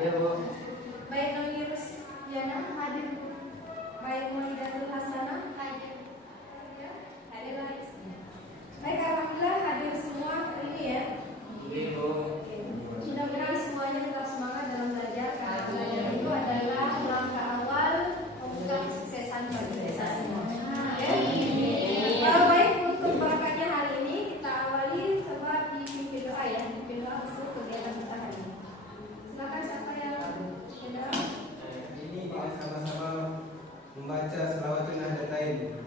Iya, Bu. Baik Noni Rusdiana hadir. Baik Maulidatul Hasanah hadir. Hadir lagi. Baik, alhamdulillah hadir semua hari ini ya. Iya, Bu. Mudah-mudahan semuanya tetap semangat dalam belajar karena belajar itu adalah langkah awal membuka kesuksesan bagi kita semua. Ya. Baik, untuk barakahnya hari ini kita awali coba dipimpin doa ya, dipimpin doa untuk kegiatan kita hari ini. Silakan siapa yang berdoa? Ini kita sama-sama membaca Shalawatul Nahdlatain.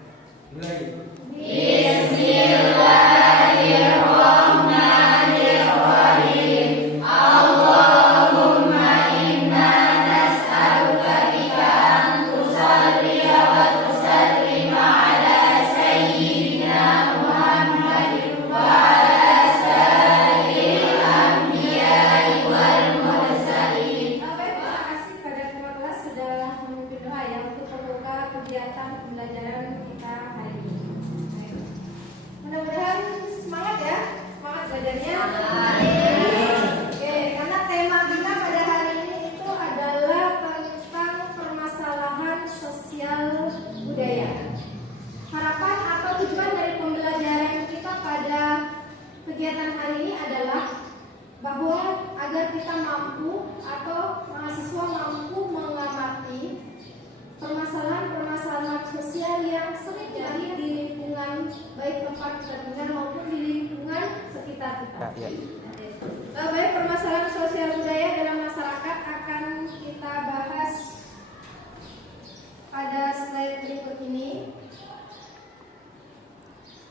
Mulai. Bismillahirrahmanirrahim. Allahumma inna nas'aluka bika an tusalliya wa tusallima ala sayyidina Muhammadin wa ala sa'iril anbiya'i wal mursalin. Baik, terima kasih kepada semua kelas sudah memimpin doa ya untuk membuka kegiatan pembelajaran kita hari ini. Mudah-mudahan semangat ya, semangat belajarnya. Oke, karena tema kita pada hari ini itu adalah tentang permasalahan sosial budaya. Harapan atau tujuan dari pembelajaran kita pada kegiatan hari ini adalah bahwa agar kita mampu atau mahasiswa mampu mengamati permasalahan-permasalahan sosial yang sering terjadi di lingkungan baik tempat kita tinggal maupun di lingkungan sekitar kita. Baik, permasalahan sosial budaya dalam masyarakat akan kita bahas pada slide berikut ini.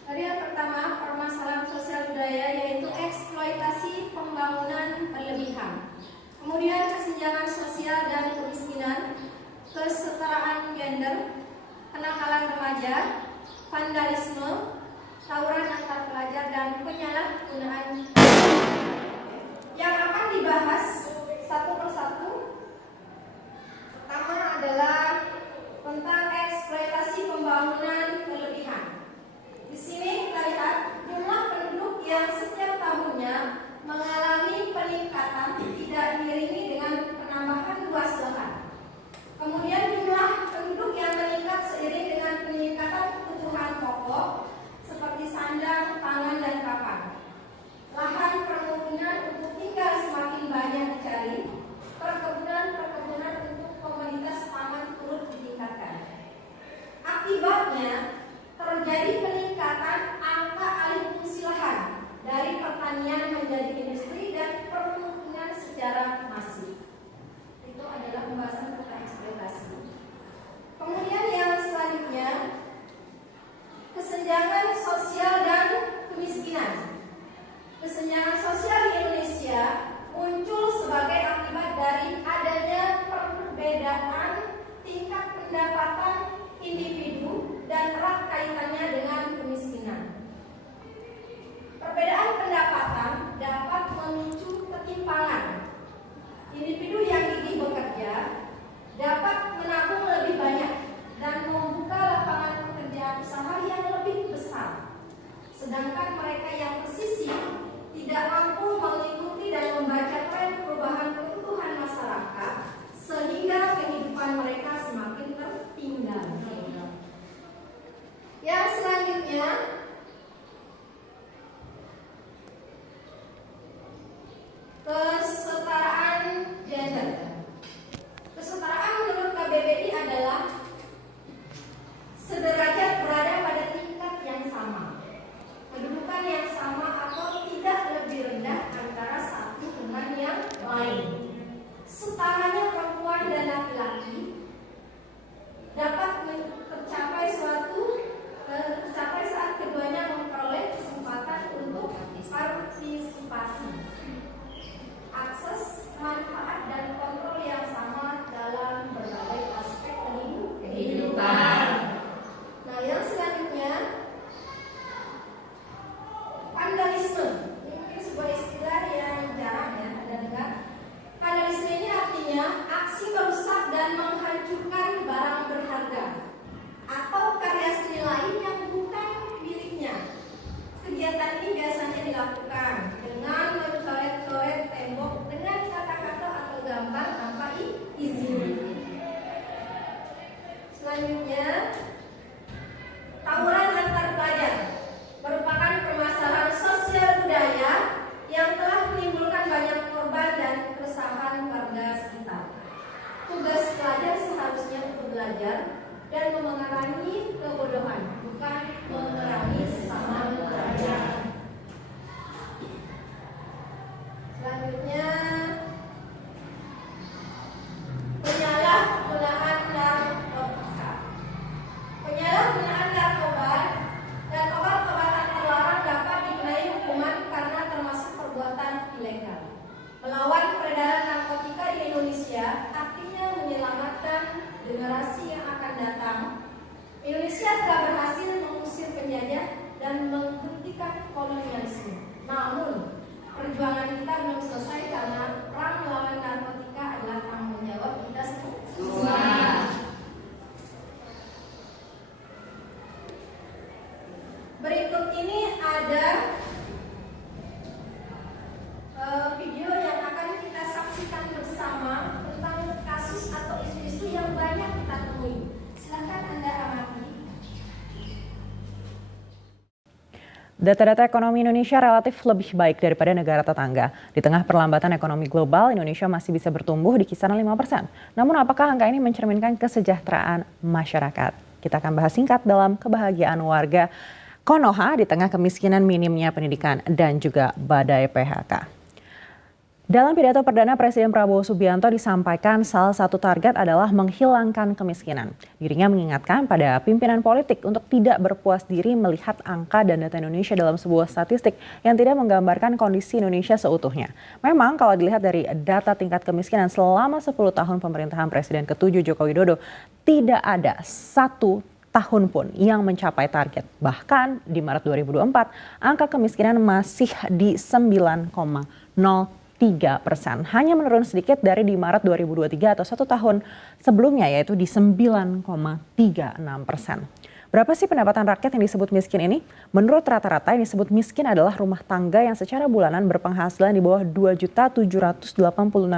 Tadi yang pertama, permasalahan sosial budaya yaitu eksploitasi pembangunan berlebihan. Kemudian kesenjangan sosial dan kemiskinan, kesetaraan gender, kenakalan remaja, vandalisme, tawuran antar pelajar dan penyalahgunaan. Yang akan dibahas satu persatu. Pertama adalah tentang eksploitasi pembangunan berlebihan. Di sini kita lihat jumlah penduduk yang setiap tahunnya mengalami peningkatan tidak diiringi dengan penambahan luas lahan. Kemudian jumlah penduduk yang meningkat seiring dengan peningkatan kebutuhan pokok seperti sandang, pangan, dan pakan. Lahan perkebunan untuk tinggal semakin banyak dicari. Perkebunan untuk komoditas pangan turut ditingkatkan. Akibatnya terjadi peningkatan angka alih fungsi lahan dari pertanian menjadi industri dan perkebunan belajar dan memerangi kebodohan, bukan memerangi sesama pelajar. Selanjutnya, penyalahgunaan narkotika. Penyalahgunaan narkoba dan obat-obatan terlarang dapat dikenai hukuman karena termasuk perbuatan ilegal. Melawan peredaran narkotika di Indonesia artinya menyelamatkan generasi yang akan datang. Indonesia telah berhasil mengusir penjajah dan menghentikan kolonialisme. Namun, perjuangan kita belum selesai karena perang melawan narkotika adalah tanggung jawab kita semua. Berikut ini ada video yang akan kita saksikan bersama tentang kasus atau isu-isu yang banyak kita temui. Silakan Anda amati. Data-data ekonomi Indonesia relatif lebih baik daripada negara tetangga. Di tengah perlambatan ekonomi global, Indonesia masih bisa bertumbuh di kisaran 5%. Namun apakah angka ini mencerminkan kesejahteraan masyarakat? Kita akan bahas singkat dalam kebahagiaan warga Konoha di tengah kemiskinan, minimnya pendidikan, dan juga badai PHK. Dalam pidato perdana, Presiden Prabowo Subianto disampaikan salah satu target adalah menghilangkan kemiskinan. Dirinya mengingatkan pada pimpinan politik untuk tidak berpuas diri melihat angka dan data Indonesia dalam sebuah statistik yang tidak menggambarkan kondisi Indonesia seutuhnya. Memang kalau dilihat dari data tingkat kemiskinan selama 10 tahun pemerintahan Presiden ke-7 Joko Widodo, tidak ada satu tahun pun yang mencapai target. Bahkan di Maret 2024, angka kemiskinan masih di 9,03%. Hanya menurun sedikit dari di Maret 2023 atau 1 tahun sebelumnya, yaitu di 9,36%. Berapa sih pendapatan rakyat yang disebut miskin ini? Menurut rata-rata yang disebut miskin adalah rumah tangga yang secara bulanan berpenghasilan di bawah Rp2.786.415.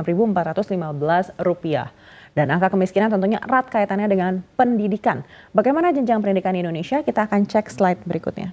Dan angka kemiskinan tentunya erat kaitannya dengan pendidikan. Bagaimana jenjang pendidikan di Indonesia? Kita akan cek slide berikutnya.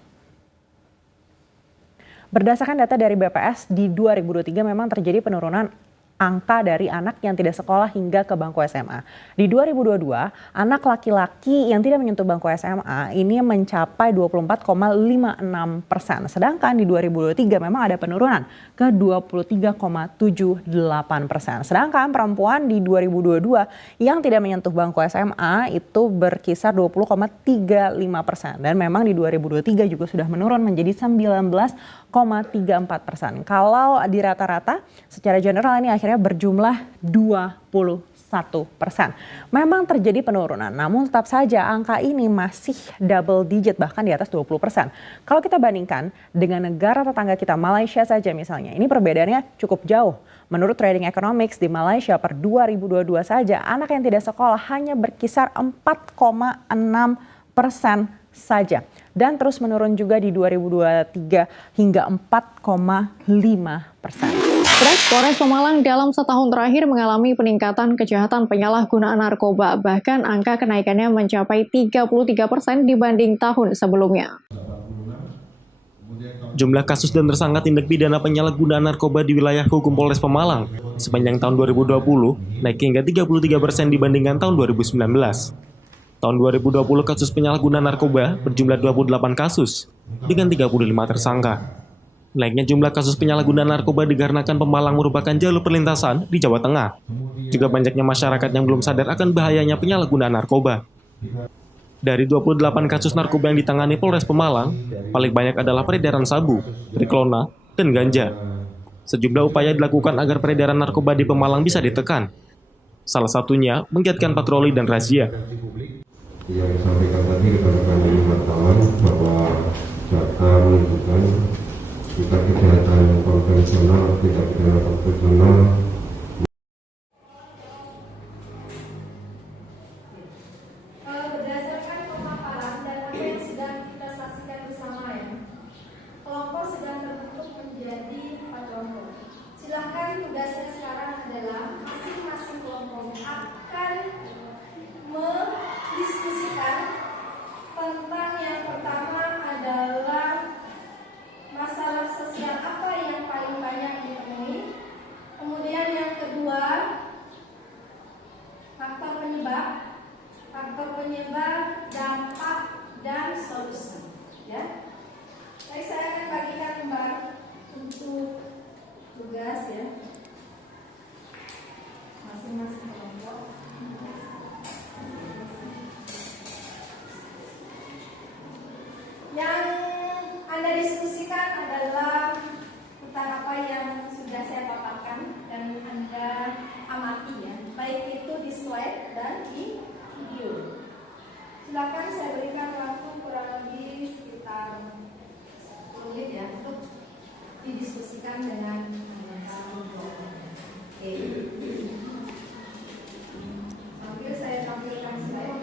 Berdasarkan data dari BPS, di 2023 memang terjadi penurunan angka dari anak yang tidak sekolah hingga ke bangku SMA. Di 2022, anak laki-laki yang tidak menyentuh bangku SMA ini mencapai 24,56%. Sedangkan di 2023 memang ada penurunan ke 23,78%. Sedangkan perempuan di 2022 yang tidak menyentuh bangku SMA itu berkisar 20,35%. Dan memang di 2023 juga sudah menurun menjadi 19,34%. Kalau di rata-rata secara general ini akhirnya berjumlah 21%. Memang terjadi penurunan, namun tetap saja angka ini masih double digit, bahkan di atas 20%. Kalau kita bandingkan dengan negara tetangga kita, Malaysia saja misalnya, ini perbedaannya cukup jauh. Menurut Trading Economics, di Malaysia per 2022 saja, anak yang tidak sekolah hanya berkisar 4,6% saja. Dan terus menurun juga di 2023 hingga 4,5%. Polres Pemalang dalam setahun terakhir mengalami peningkatan kejahatan penyalahgunaan narkoba. Bahkan angka kenaikannya mencapai 33% dibanding tahun sebelumnya. Jumlah kasus dan tersangka tindak pidana penyalahgunaan narkoba di wilayah hukum Polres Pemalang sepanjang tahun 2020 naik hingga 33% dibandingkan tahun 2019. Tahun 2020 kasus penyalahgunaan narkoba berjumlah 28 kasus dengan 35 tersangka. Naiknya jumlah kasus penyalahgunaan narkoba dikarenakan Pemalang merupakan jalur perlintasan di Jawa Tengah. Juga banyaknya masyarakat yang belum sadar akan bahayanya penyalahgunaan narkoba. Dari 28 kasus narkoba yang ditangani Polres Pemalang, paling banyak adalah peredaran sabu, triklona, dan ganja. Sejumlah upaya dilakukan agar peredaran narkoba di Pemalang bisa ditekan. Salah satunya menggiatkan patroli dan razia. Yang disampaikan tadi rekan-rekan dari wartawan bahwa data menunjukkan tingkat kejahatan konvensional, tindak pidana konvensional berdasarkan pemaparan dan apa yang sedang kita saksikan bersama ya, kelompok sedang terbentuk menjadi 4 kelompok. Silahkan tugasnya sekarang adalah masing-masing kelompok akan mendiskusikan tentang yang pertama adalah masalah sosial apa yang paling banyak ditemui. Kemudian yang kedua, faktor penyebab slide dan di video. Silakan saya berikan waktu kurang lebih sekitar 10 menit ya untuk didiskusikan dengan Oke. Sambil saya tampilkan slide.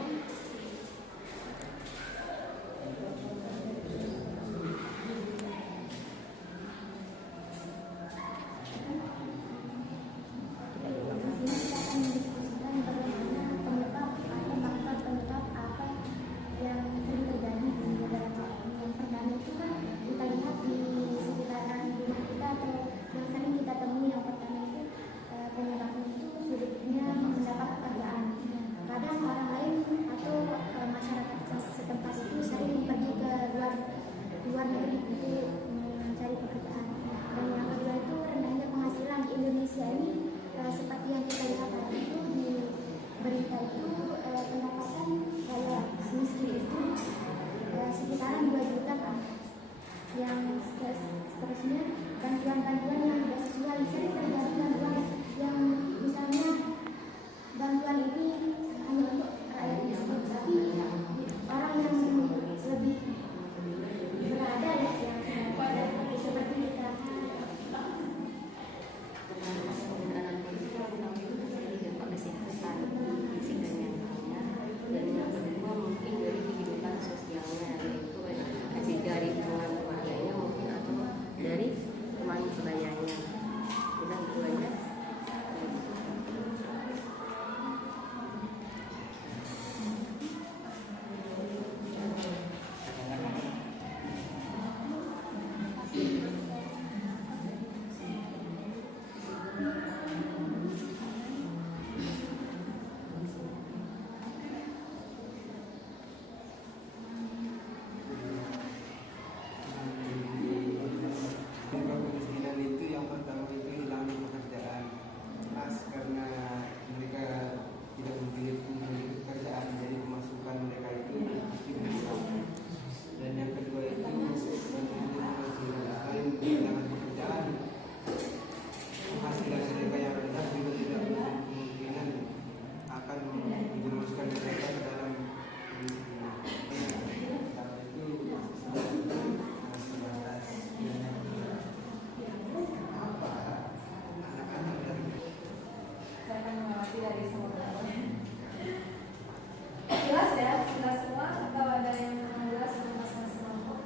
Jelas ya, jelas semua atau ada yang kurang jelas untuk masing-masing kelompok?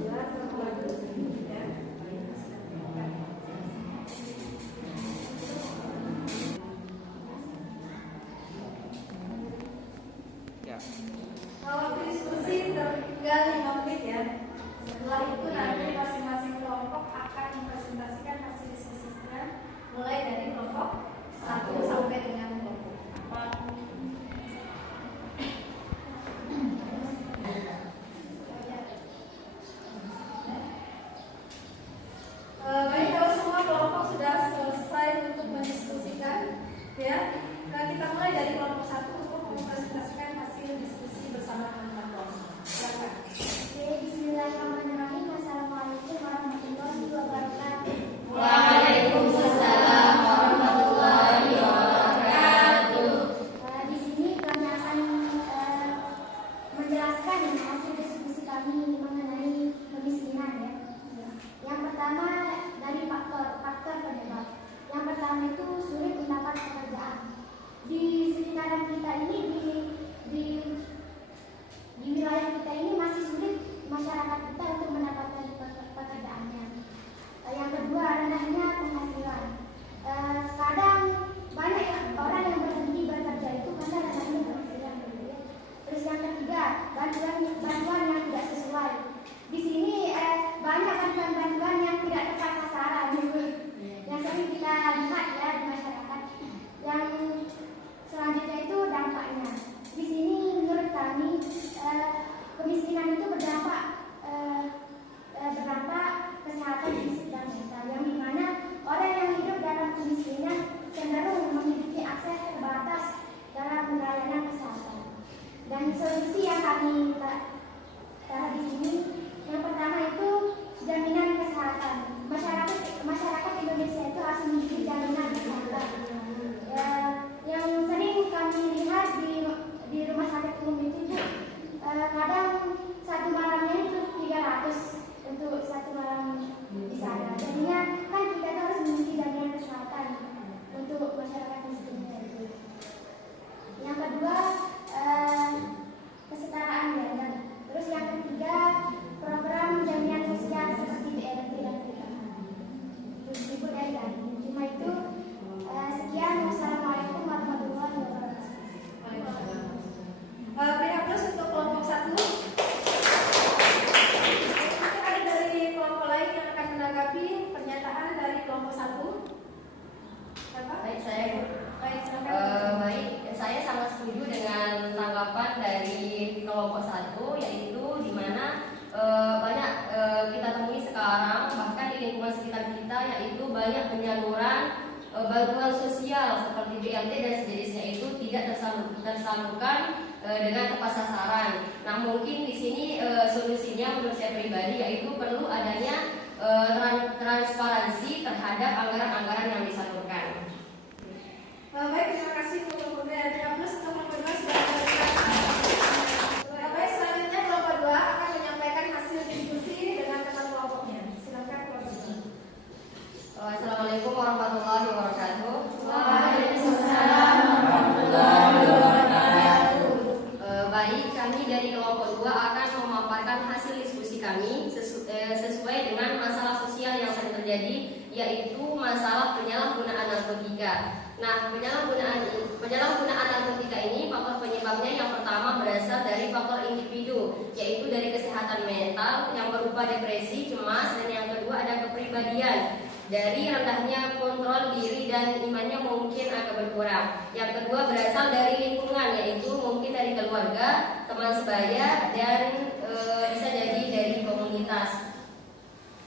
Jelas semua ya. Waktu diskusi tinggal 5 menit ya. Setelah itu nanti masing-masing kelompok akan mempresentasikan hasil diskusinya mulai dari kelompok 1 sampai dengan kelompok 4. Baik, kalau semua kelompok sudah selesai untuk mendiskusikan ya. Nah, kita mulai dari kelompok 1 untuk mempresentasikan hasil diskusi bersama teman-teman kelompok. Silakan. Bismillahirrahmanirrahim. Assalamualaikum warahmatullahi wabarakatuh. Waalaikumsalam warahmatullahi wabarakatuh. Di sini kami akan menjelaskan hasil diskusi kami mengenai kemiskinan ya. Yang pertama dari faktor penyebab. Yang pertama itu sulit mendapat pekerjaan. Di sekitaran kita ini di wilayah kita ini masih sulit masyarakat kita untuk mendapatkan pekerjaannya. Yang kedua, rendahnya penghasilan. Kadang banyak orang yang berhenti bekerja itu karena rendahnya penghasilan. Terus yang ketiga, bantuan yang tidak sesuai. Di sini banyak bantuan yang tidak tepat sasaran, yang sering kita lihat ya di masyarakat. Yang selanjutnya itu dampaknya. Di sini menurut kami kemiskinan itu berdampak kadang satu malamnya itu 300 untuk satu malam di sana. Jadinya kan kita tuh harus mengisi jaminan kesehatan untuk masyarakat miskin itu. Yang kedua kesetaraan gender. Terus yang ketiga program jaminan sosial seperti BLT dan PKH. Itu dari kami. Cuma itu sekian. Wassalamualaikum warahmatullahi wabarakatuh. Beri aplaus untuk kelompok 1. Ada dari kelompok lain yang akan menanggapi pernyataan dari kelompok 1. Baik, saya silakan. saya sangat setuju dengan tanggapan dari kelompok 1, yaitu di mana banyak kita temui sekarang, bahkan di lingkungan sekitar kita, yaitu banyak penyaluran bantuan sosial seperti BLT dan sejenisnya itu tidak tersalurkan dengan tepat sasaran. Nah, mungkin di sini solusinya menurut saya pribadi yaitu perlu adanya transparansi terhadap anggaran-anggaran yang disalurkan. Baik, terima kasih untuk pemberian aplaus untuk kelompok 2 sudah baik, selanjutnya kelompok 2 akan menyampaikan hasil diskusi dengan teman kelompoknya. Silakan kelompok 2. Assalamualaikum warahmatullahi wabarakatuh. Waalaikumsalam warahmatullahi wabarakatuh. Baik, kami dari kelompok 2 akan memaparkan hasil diskusi kami sesuai dengan masalah sosial yang sering terjadi, yaitu masalah penyalahgunaan narkotika. Nah, penyalahgunaan narkotika ini faktor penyebabnya yang pertama berasal dari faktor individu, yaitu dari kesehatan mental yang berupa depresi, cemas, dan yang kedua ada kepribadian. Dari rendahnya kontrol diri dan imannya mungkin akan berkurang. Yang kedua berasal dari lingkungan, yaitu mungkin dari keluarga, teman sebaya, dan bisa jadi dari komunitas.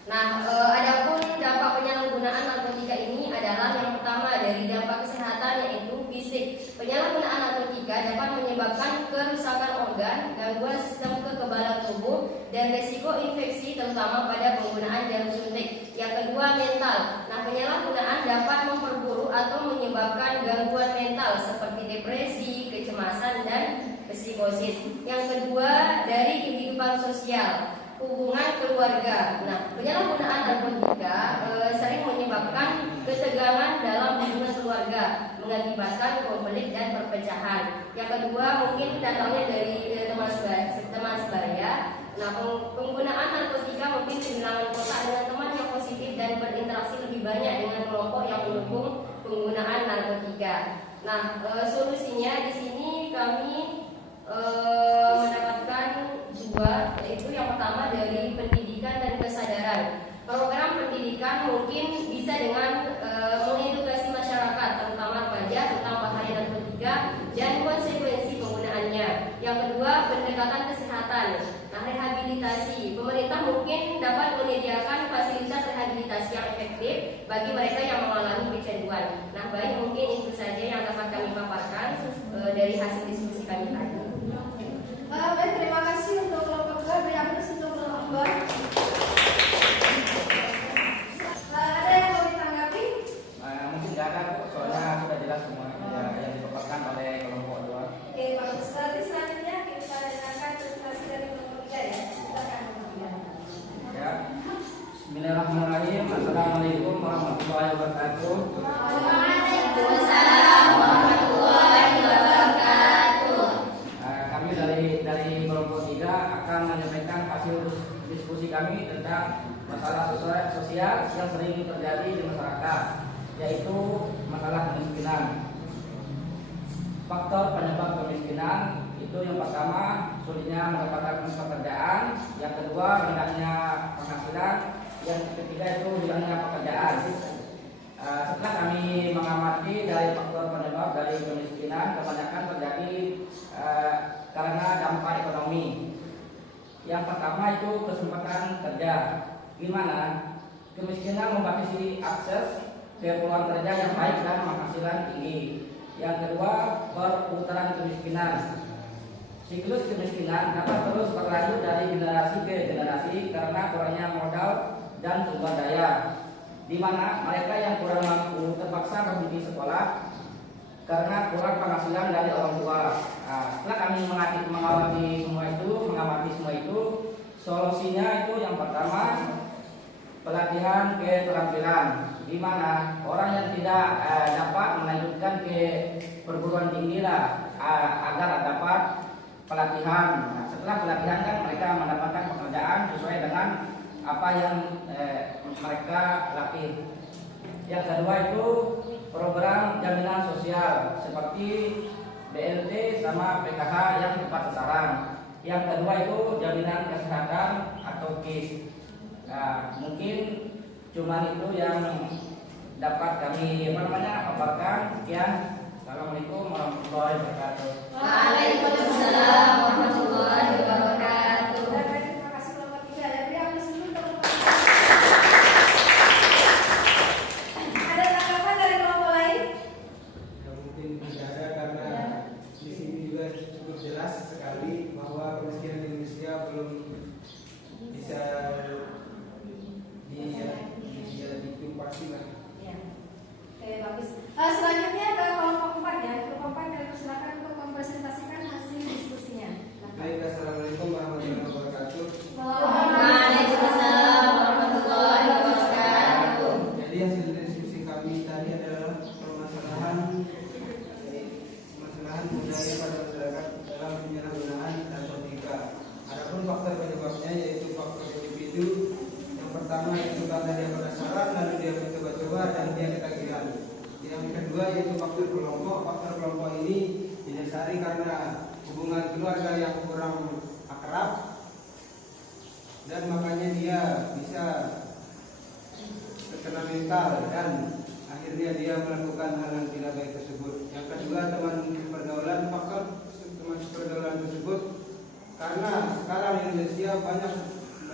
Nah, adapun dampak penyalahgunaan narkotika ini adalah yang pertama dari dampak kesehatan, yaitu fisik. Penyalahgunaan narkotika dapat menyebabkan kerusakan organ, gangguan sistem kekebalan tubuh, dan risiko infeksi terutama pada penggunaan jarum suntik. Yang kedua, mental. Nah, penyalahgunaan dapat memperburuk atau menyebabkan gangguan mental seperti depresi, kecemasan, dan psikosis. Yang kedua, dari kehidupan sosial, hubungan keluarga. Nah, penyalahgunaan narkotika sering menyebabkan ketegangan dalam hubungan keluarga, mengakibatkan konflik dan perpecahan. Yang kedua, mungkin datangnya dari teman sebaya. Nah, penggunaan narkotika mungkin kehilangan kontak dengan teman yang positif dan berinteraksi lebih banyak dengan kelompok yang mendukung penggunaan narkotika. Nah, solusinya di sini kami mendapatkan dua, yaitu yang pertama dari pendidikan dan kesadaran. Program pendidikan mungkin bisa dengan mengedukasi masyarakat, terutama remaja, tentang bahaya narkotika dan konsekuensi penggunaannya. Yang kedua, pendekatan kesehatan. Nah, rehabilitasi. Pemerintah mungkin dapat menyediakan fasilitas rehabilitasi yang efektif bagi mereka yang mengalami kecanduan. Nah, baik, mungkin itu saja yang dapat kami paparkan dari hasil diskusi kami tadi. Baik, terima kasih untuk kelompok 2. Beri aplaus untuk kelompok 2. Ada yang mau ditanggapi? Mungkin tidak ada kok, soalnya sudah jelas semua yang dipaparkan oleh kelompok 2. Oke, bagus. Berarti selanjutnya kita dengarkan presentasi dari kelompok 3 ya. Silakan kelompok 3. Ya. Bismillahirrahmanirrahim. Assalamualaikum warahmatullahi wabarakatuh. Waalaikumsalam warahmatullahi wabarakatuh. Kami dari kelompok 3 akan menyampaikan hasil diskusi kami tentang masalah sosial yang sering terjadi di masyarakat, yaitu masalah kemiskinan. Faktor penyebab kemiskinan itu yang pertama sulitnya mendapatkan pekerjaan, yang kedua rendahnya penghasilan, yang ketiga itu hilangnya pekerjaan. Setelah kami mengamati dari faktor penyebab dari kemiskinan, kebanyakan terjadi karena dampak ekonomi. Yang pertama itu kesempatan kerja, di mana kemiskinan membatasi akses ke peluang kerja yang baik dan penghasilan tinggi. Yang kedua, perputaran kemiskinan. Siklus kemiskinan dapat terus berlanjut dari generasi ke generasi karena kurangnya modal dan sumber daya, di mana mereka yang kurang mampu terpaksa berhenti sekolah karena kurang penghasilan dari orang tua. Setelah kami mengawasi semua itu, mengamati semua itu, solusinya itu yang pertama pelatihan keterampilan, di mana orang yang tidak dapat melanjutkan ke perguruan tinggi lah agar dapat pelatihan. Nah, setelah pelatihan kan mereka mendapatkan pekerjaan sesuai dengan apa yang mereka latih. Yang kedua itu program jaminan sosial seperti BLT sama PKH yang tepat sasaran. Yang kedua itu jaminan kesehatan atau KIS. Nah, mungkin cuma itu yang dapat kami paparkan. Sekian. Assalamualaikum warahmatullahi wabarakatuh. Waalaikumsalam warahmatullahi wabarakatuh. Terima kasih kelompok 3. Dari habis dulu kelompok 4. Ada tanggapan dari kelompok lain? Ya, mungkin tidak ada karena di sini juga cukup jelas sekali bahwa kemiskinan Indonesia belum bisa ditumpas lah. Ya. Oke, bagus. Selanjutnya ke kelompok 4 ya. Kelompok 4 kami persilakan untuk mempresentasikan hasil diskusinya. Baik, assalamualaikum warahmatullahi wabarakatuh. Waalaikumsalam warahmatullahi wabarakatuh. Jadi hasil diskusi kami tadi adalah permasalahan budaya pada masyarakat dalam penyalahgunaan narkotika. Adapun faktor penyebabnya yaitu faktor individu. Yang pertama itu karena dia penasaran, lalu dia mencoba-coba dan dia ketagihan. Yang kedua yaitu faktor kelompok. Faktor kelompok ini didasari karena hubungan keluarga yang kurang akrab dan makanya dia bisa terkena mental dan akhirnya dia melakukan hal yang tidak baik tersebut. Yang kedua teman pergaulan, faktor teman pergaulan tersebut karena sekarang Indonesia banyak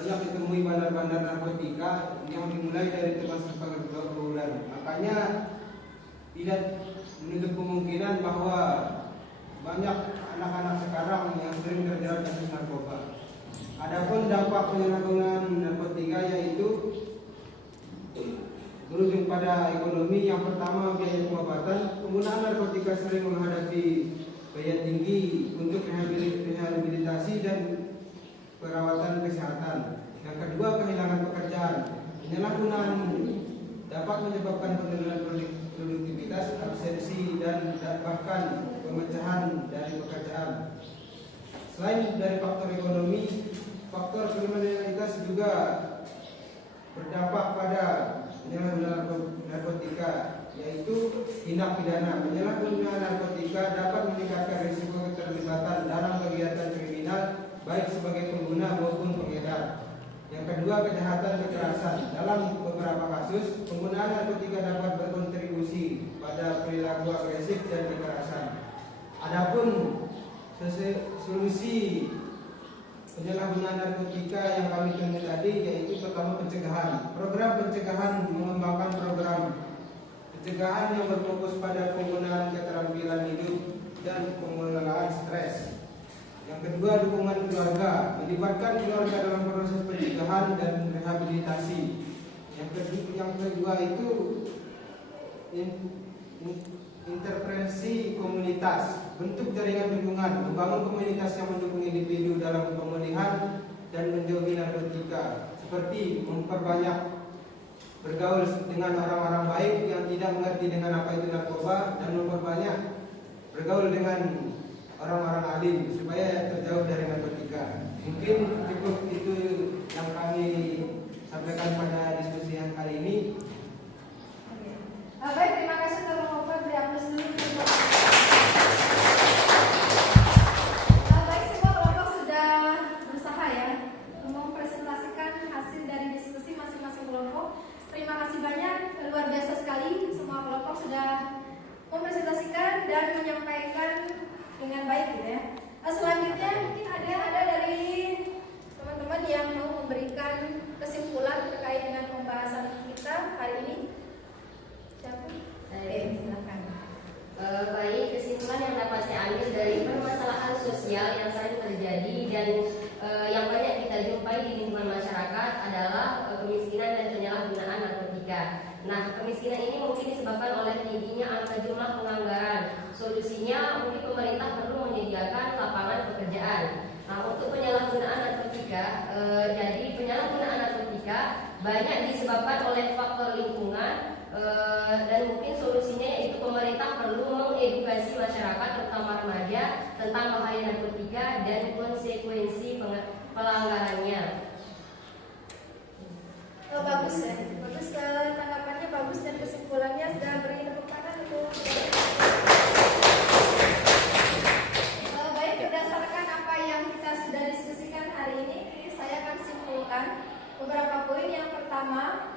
ditemui bandar-bandar narkotika yang dimulai dari teman pergaulan. Makanya tidak menutup kemungkinan bahwa banyak anak-anak sekarang yang sering terjerat kasus narkoba. Adapun dampak penyalahgunaan narkotika yaitu berujung pada ekonomi. Yang pertama biaya pengobatan. Penggunaan narkotika sering menghadapi biaya tinggi untuk rehabilitasi dan perawatan kesehatan. Yang kedua kehilangan pekerjaan. Penyalahgunaan dapat menyebabkan penurunan produktivitas, absensi dan bahkan pemecahan dari pekerjaan. Selain dari faktor ekonomi, faktor kriminalitas juga berdampak pada penyalahgunaan narkotika, yaitu tindak pidana. Penyalahgunaan narkotika dapat meningkatkan risiko keterlibatan dalam kegiatan kriminal baik sebagai pengguna maupun pengedar. Yang kedua kejahatan kekerasan. Dalam beberapa kasus penggunaan narkotika dapat berkontribusi pada perilaku agresif dan kekerasan. Adapun solusi penyalahgunaan narkotika yang kami temui tadi yaitu pertama pencegahan. Program pencegahan mengembangkan program pencegahan yang berfokus pada penggunaan keterampilan hidup dan pengelolaan stres. Yang kedua dukungan keluarga, melibatkan keluarga dalam proses pencegahan dan rehabilitasi. Yang kedua itu intervensi komunitas, bentuk jaringan dukungan, membangun komunitas yang mendukung individu dalam pemulihan dan menjauhi narkotika, seperti memperbanyak bergaul dengan orang-orang baik yang tidak mengerti dengan apa itu narkoba dan memperbanyak bergaul dengan orang-orang alim supaya terjauh dari narkotika. Mungkin cukup itu yang kami sampaikan pada diskusi yang kali ini. Baik, terima kasih telah mengobrol di atas dulu. Baik, semua kelompok sudah berusaha ya mempresentasikan hasil dari diskusi masing-masing kelompok. Terima kasih banyak, luar biasa sekali semua kelompok sudah mempresentasikan dan menyampaikan dengan baik gitu ya. Selanjutnya mungkin ada dari teman-teman yang mau memberikan kesimpulan terkait dengan pembahasan kita hari ini. Siapa? Silakan. Baik, kesimpulan yang dapat saya ambil dari permasalahan sosial yang sering terjadi dan yang banyak kita jumpai di lingkungan masyarakat adalah kemiskinan dan penyalahgunaan narkotika. Nah, kemiskinan ini mungkin disebabkan oleh tingginya angka jumlah penganggaran. Solusinya mungkin pemerintah perlu menyediakan lapangan pekerjaan. Nah, untuk penyalahgunaan Jadi penyalahgunaan narkotika banyak disebabkan oleh faktor lingkungan, dan mungkin solusinya yaitu pemerintah perlu mengedukasi masyarakat terutama remaja tentang bahaya narkotika dan konsekuensi pelanggarannya. Bagus ya, bagus, tanggapannya bagus dan kesimpulannya sudah beri tepuk tangan untuk. Baik, berdasarkan apa yang kita sudah diskusikan hari ini saya akan simpulkan beberapa poin. Yang pertama,